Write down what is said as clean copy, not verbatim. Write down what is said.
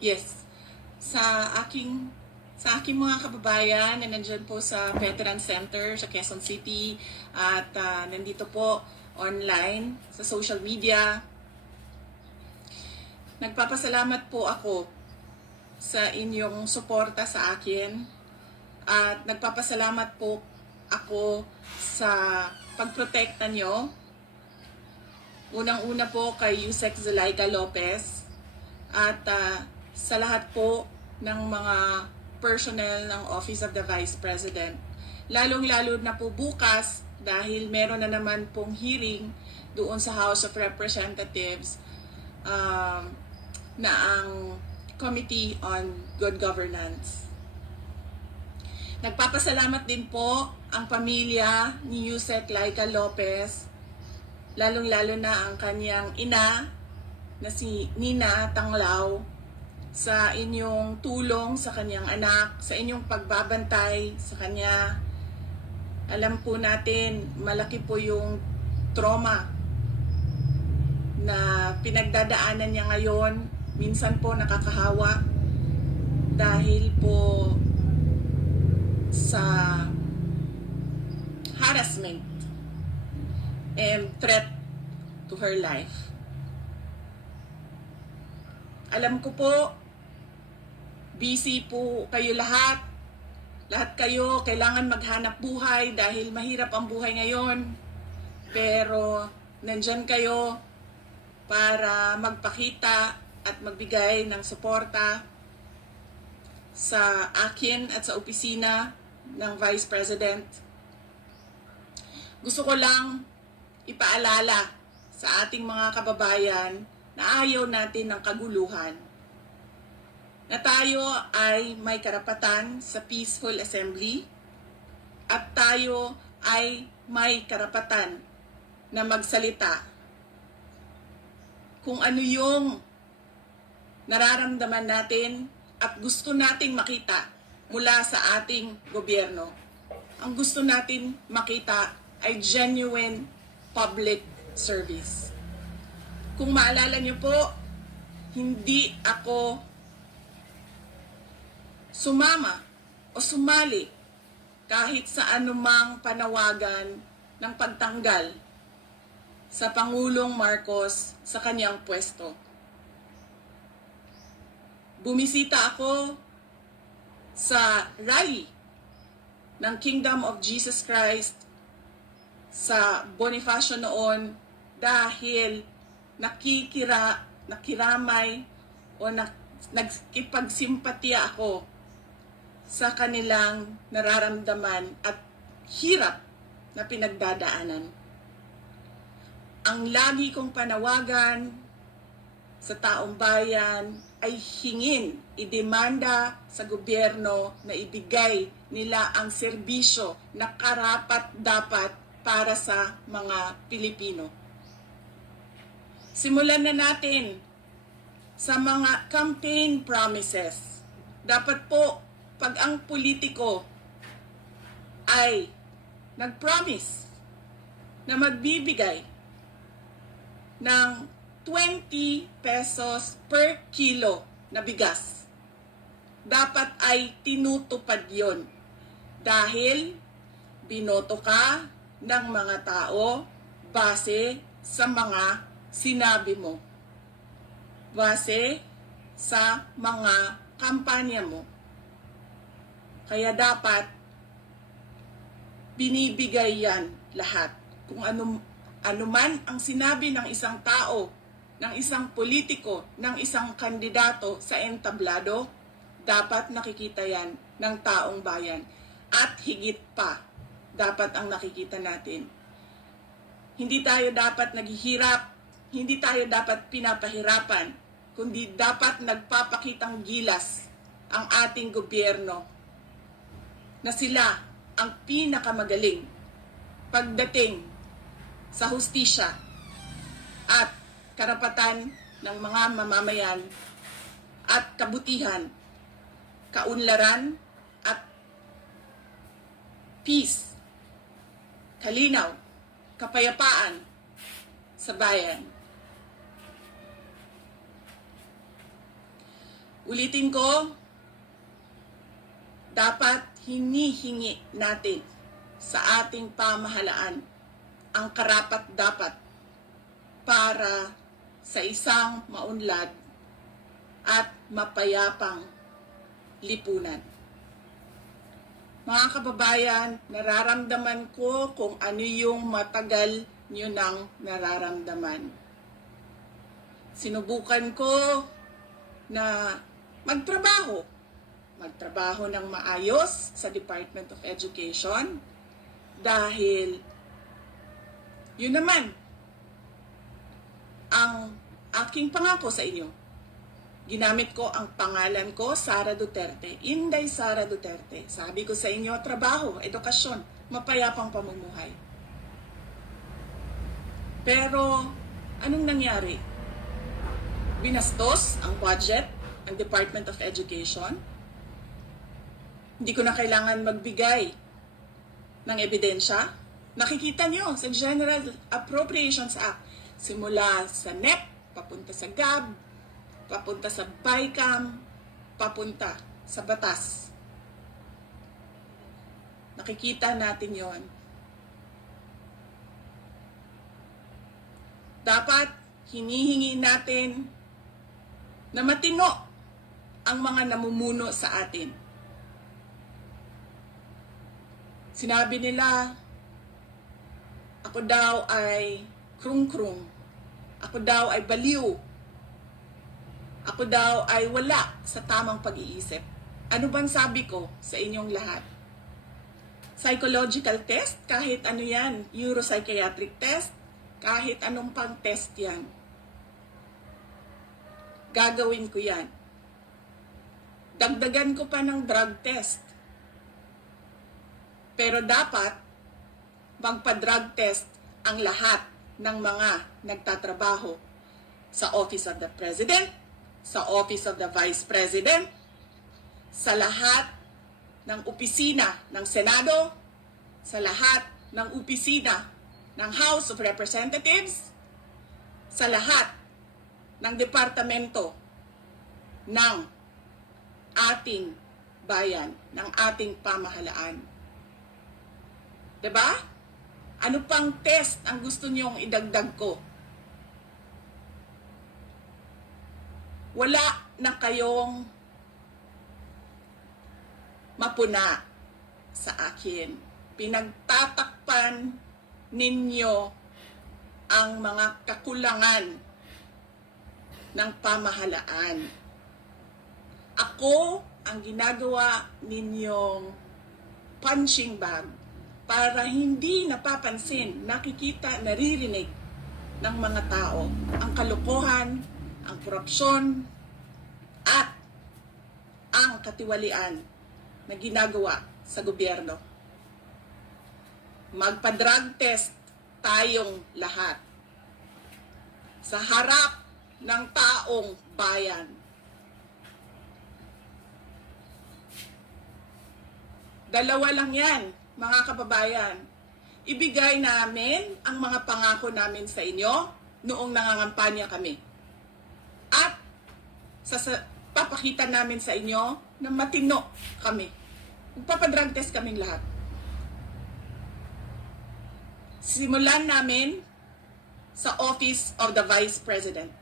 Yes. Sa aking mga kababayan na nandyan po sa Veteran Center sa Quezon City at nandito po online sa social media, nagpapasalamat po ako sa inyong suporta sa akin at nagpapasalamat po ako sa pagprotekta nyo. Unang-una po kay Yusek Zulaika Lopez at sa lahat po ng mga personnel ng Office of the Vice President. Lalong-lalo na po bukas dahil meron na naman pong hearing doon sa House of Representatives na ang Committee on Good Governance. Nagpapasalamat din po ang pamilya ni Yusek Laika Lopez, lalong-lalo na ang kanyang ina na si Nina Tanglaw, sa inyong tulong sa kanyang anak, sa inyong pagbabantay sa kanya. Alam po natin, malaki po yung trauma na pinagdadaanan niya ngayon. Minsan po nakakahawa dahil po sa harassment and threat to her life. Alam ko po, busy po kayo lahat. Lahat kayo kailangan maghanap buhay dahil mahirap ang buhay ngayon. Pero nandyan kayo para magpakita at magbigay ng suporta sa akin at sa opisina ng Vice President. Gusto ko lang ipaalala sa ating mga kababayan na ayaw natin ng kaguluhan, na tayo ay may karapatan sa peaceful assembly at tayo ay may karapatan na magsalita kung ano yung nararamdaman natin at gusto nating makita mula sa ating gobyerno. Ang gusto natin makita ay genuine public service. Kung maalala niyo po, hindi ako sumama o sumali kahit sa anumang panawagan ng pagtanggal sa Pangulong Marcos sa kanyang pwesto. Bumisita ako sa rally ng Kingdom of Jesus Christ sa Bonifacio noon dahil nakiramay o nagkipagsimpatiya ako sa kanilang nararamdaman at hirap na pinagdadaanan. Ang lagi kong panawagan sa taong bayan ay hingin, idemanda sa gobyerno na ibigay nila ang serbisyo na karapat-dapat para sa mga Pilipino. Simulan na natin sa mga campaign promises. Dapat po, pag ang politiko ay nag-promise na magbibigay ng 20 pesos per kilo na bigas, dapat ay tinutupad yon dahil binoto ka ng mga tao base sa mga sinabi mo, base sa mga kampanya mo. Kaya dapat binibigay yan lahat. Kung ano man ang sinabi ng isang tao, ng isang politiko, ng isang kandidato sa entablado, dapat nakikita yan ng taong bayan. At higit pa, dapat ang nakikita natin. Hindi tayo dapat naghihirap, hindi tayo dapat pinapahirapan, kundi dapat nagpapakitang gilas ang ating gobyerno na sila ang pinakamagaling pagdating sa hustisya at karapatan ng mga mamamayan at kabutihan, kaunlaran at peace, kalinaw, kapayapaan sa bayan. Ulitin ko, dapat hinihingi natin sa ating pamahalaan ang karapat-dapat para sa isang maunlad at mapayapang lipunan. Mga kababayan, nararamdaman ko kung ano yung matagal nyo nang nararamdaman. Sinubukan ko na magtrabaho ng maayos sa Department of Education dahil yun naman ang aking pangako sa inyo. Ginamit ko ang pangalan ko, Sara Duterte, Inday Sara Duterte. Sabi ko sa inyo, trabaho, edukasyon, mapayapang pamumuhay. Pero, anong nangyari? Binastos ang budget, ang Department of Education. Hindi ko na kailangan magbigay ng ebidensya. Nakikita nyo sa General Appropriations Act, simula sa NEP, papunta sa GAB, papunta sa BICAM, papunta sa batas. Nakikita natin yon. Dapat hinihingi natin na matino ang mga namumuno sa atin. Sinabi nila, ako daw ay krung-krung. Ako daw ay baliw. Ako daw ay wala sa tamang pag-iisip. Ano bang sabi ko sa inyong lahat? Psychological test, kahit ano yan, neuropsychiatric test, kahit anong pang test yan. Gagawin ko yan. Dagdagan ko pa ng drug test. Pero dapat magpa-drug test ang lahat ng mga nagtatrabaho sa Office of the President, sa Office of the Vice President, sa lahat ng opisina ng Senado, sa lahat ng opisina ng House of Representatives, sa lahat ng departamento ng ating bayan, ng ating pamahalaan. Diba? Ano pang test ang gusto niyong idagdag ko? Wala na kayong mapuna sa akin. Pinagtatakpan ninyo ang mga kakulangan ng pamahalaan. Ako ang ginagawa ninyong punching bag para hindi napapansin, nakikita, naririnig ng mga tao ang kalokohan, ang korupsyon, at ang katiwalian na ginagawa sa gobyerno. Magpa-drug test tayong lahat sa harap ng taong bayan. Dalawa lang yan, mga kababayan. Ibigay namin ang mga pangako namin sa inyo noong nangangampanya kami. At papakita namin sa inyo na matino kami. Magpapadrug test kaming lahat. Simulan namin sa Office of the Vice President.